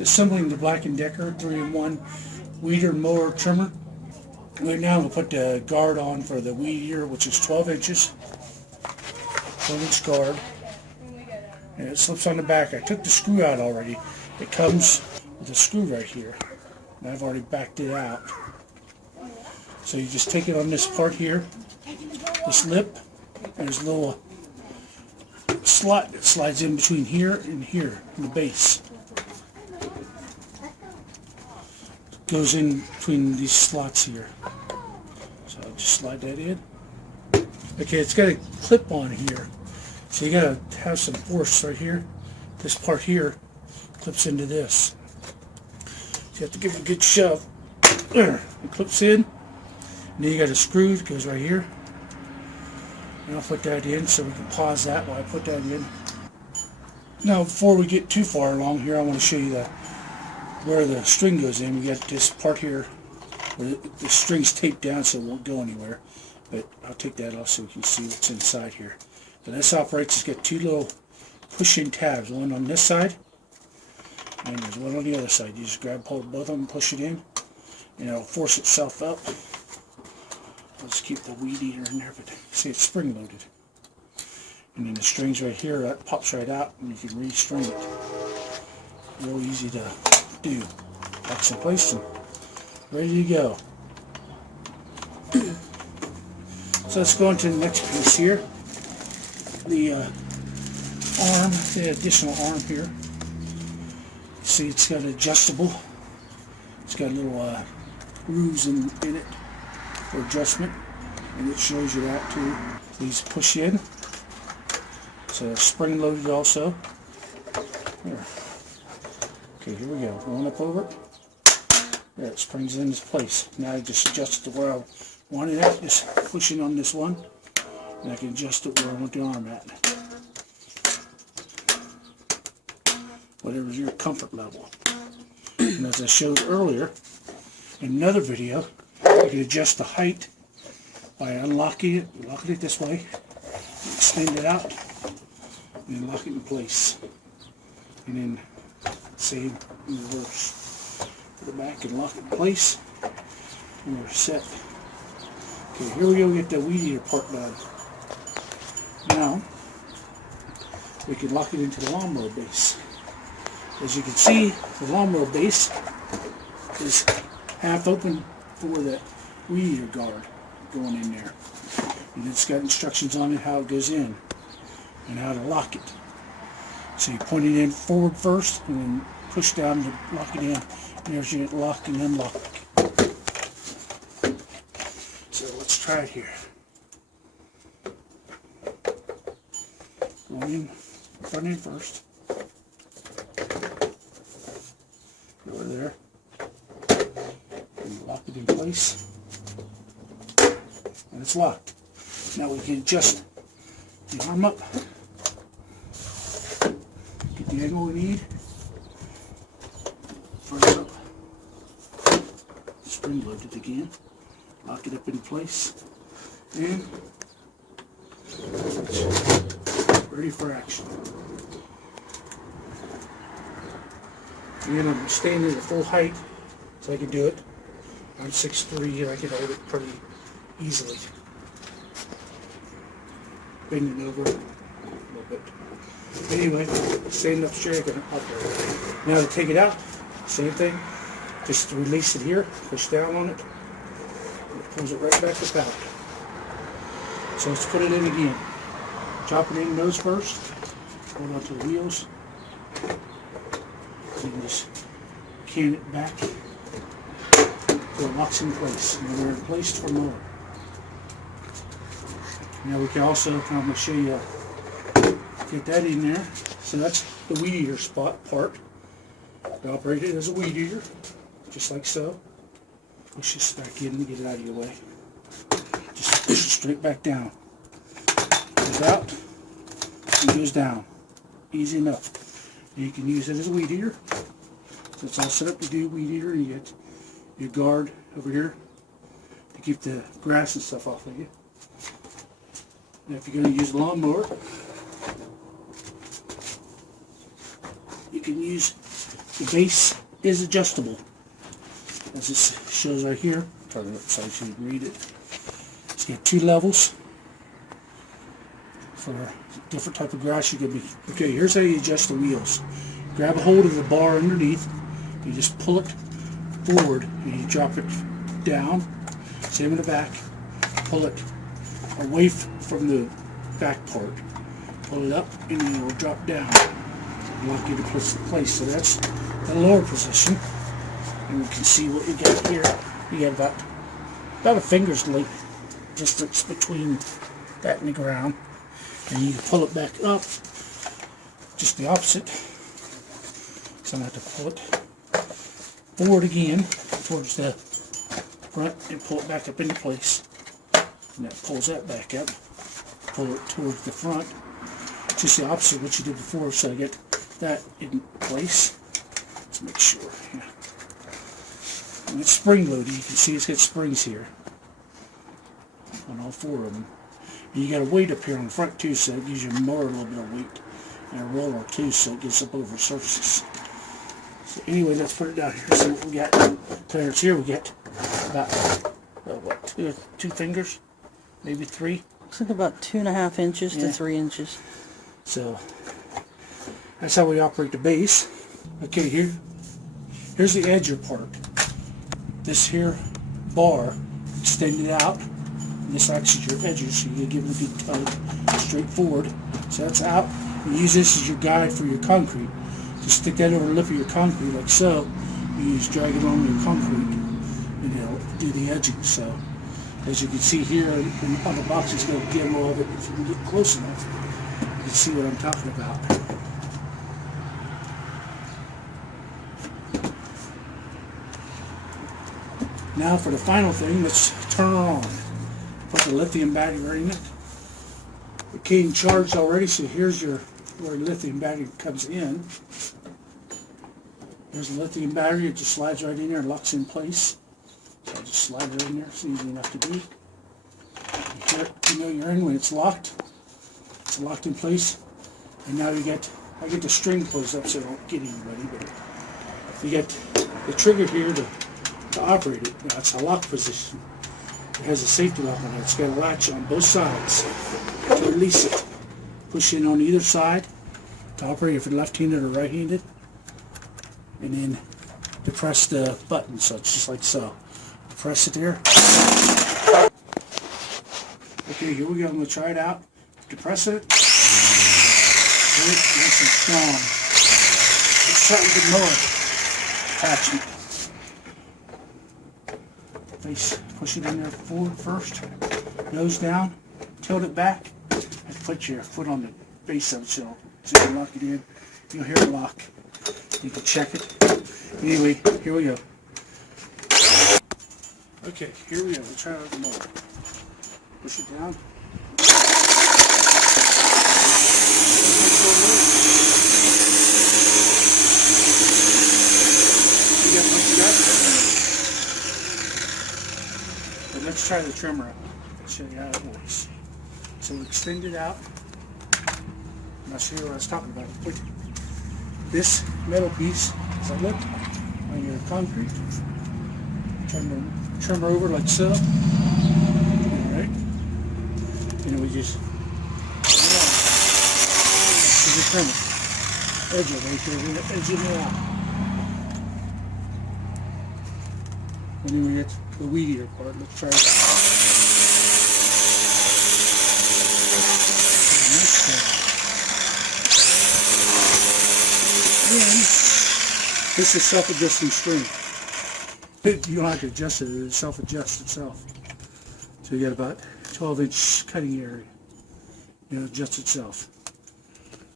assembling the Black & Decker 3-in-1 weeder mower trimmer. Right now we'll put the guard on for the weed eater, which is 12 inches. 12-inch guard. And it slips on the back. I took the screw out already. It comes with a screw right here. And I've already backed it out. So you just take it on this part here, this lip, and there's a little slot that slides in between here and here, in the base. Goes in between these slots here. So I'll just slide that in. Okay, it's got a clip on here. So you gotta have some force right here. This part here clips into this. So you have to give it a good shove. There, it clips in. And then you got a screw that goes right here. And I'll put that in so we can pause that while I put that in. Now before we get too far along here, I want to show you where the string goes in. We got this part here where the string's taped down so it won't go anywhere. But I'll take that off so we can see what's inside here. So this operates, it's got two little push-in tabs, one on this side and there's one on the other side. You just grab hold of both of them, push it in, and it'll force itself up. Let's keep the weed eater in there, but see, it's spring loaded. And then the string's right here, that pops right out and you can re-string it. Real easy to do. Locks in place and ready to go. So let's go into the next piece here. The arm, the additional arm here. See, it's got adjustable. It's got little grooves in it for adjustment, and it shows you that too. These push in. So spring loaded also. Here. Okay, here we go. Going up over it. There, it springs into place. Now I just adjust it to where I want it at. Just pushing on this one, and I can adjust it where I want the arm at. Whatever's your comfort level. And as I showed earlier in another video, you can adjust the height by unlocking it, locking it this way, extend it out, and then lock it in place. And then same in reverse. Put it back and lock it in place, and we're set. Okay, here we go, get the weed eater part done. Now, we can lock it into the lawnmower base. As you can see, the lawnmower base is half open for the weed eater guard going in there. And it's got instructions on it how it goes in and how to lock it. So you point it in forward first and then push down to lock it in. And there's your lock and unlock. So let's try it here. Going in, front end first. Over there. And lock it in place. And it's locked. Now we can adjust the arm up. Get the angle we need. Front up. Spring loaded again. Lock it up in place. And ready for action. Again, I'm standing at full height, so I can do it. I'm 6'3", and I can hold it pretty easily. Bending over a little bit. Anyway, standing up straight, I can operate. Now to take it out, same thing. Just release it here, push down on it, and it pulls it right back up out. So let's put it in again. Chop it in nose first, hold onto the wheels. And just can it back so it locks in place. And we're in place for mower. Now we can also, I'm going to show you, get that in there. So that's the weed eater spot part. We operate it as a weed eater, just like so. Push this back in and get it out of your way. Just push it straight back down. Goes out and goes down. Easy enough. You can use it as a weed eater. So it's all set up to do weed eater, and you get your guard over here to keep the grass and stuff off of you. And if you're going to use a lawnmower, you can use The base is adjustable, as this shows right here. Turn it upside so you can read it. It's got 2 levels for different type of grass you can be. Okay, here's how you adjust the wheels. Grab a hold of the bar underneath. You just pull it forward and you drop it down. Same in the back. Pull it away from the back part. Pull it up and then it will drop down. Lock you to place. So that's the lower position. And you can see what you got here. You got about a finger's length distance between that and the ground. And you can pull it back up, just the opposite. So I'm going to have to pull it forward again towards the front and pull it back up into place. And that pulls that back up. Pull it towards the front. Just the opposite of what you did before, so I get that in place. Let's make sure. Yeah. And it's spring loaded. You can see it's got springs here on all 4 of them. And you got a weight up here on the front too, so it gives your mower a little bit of weight. And a roller too, so it gets up over surfaces. So anyway, let's put it down here. See what we got. Clearance here, we get about what, two fingers, maybe 3. Looks like about 2.5 inches to 3 inches. So that's how we operate the base. Okay, here's the edger part. This here bar extended out. And this acts as your edges, so you give it a good tug straight forward. So that's out. You use this as your guide for your concrete. Just stick that over the lip of your concrete like so. You just drag it on your concrete and it'll do the edging. So as you can see here on the box, it's going to get all of it. If you can get close enough, you can see what I'm talking about. Now for the final thing, let's turn her on. Put the lithium battery in it. It came charged already, so here's where the lithium battery comes in. Here's the lithium battery. It just slides right in there and locks in place. So I'll just slide it in there. It's easy enough to do. You know you're in when it's locked. It's locked in place. And now I get the string closed up so I don't get anybody. But you get the trigger here to operate it. Now it's a lock position. It has a safety lock on it. It's got a latch on both sides to release it. Push in on either side to operate if you're left-handed or right-handed. And then depress the button, so it's just like so. Press it there. Okay, here we go. I'm going to try it out. Depress it. Good, nice and strong. Let's start with the mower attachment. Push it in there forward first. Nose down. Tilt it back. And put your foot on the base of it so you lock it in. You'll hear it lock. You can check it. Anyway, here we go. Okay, here we go. We'll try it with the mower. Push it down. You got what you got? But let's try the trimmer out. I'll show you how it works. So we extend it out. And I'll show you what I was talking about. Put this metal piece is a lip on your concrete. Turn the trimmer over like so. Alright. And then we just this is the trimmer. Edge it right here. We're going to edge it out. And then we get the weedier part. Let's try it. This is self-adjusting string. You don't have to adjust it, it self-adjusts itself. So you got about 12-inch cutting area. It adjusts itself.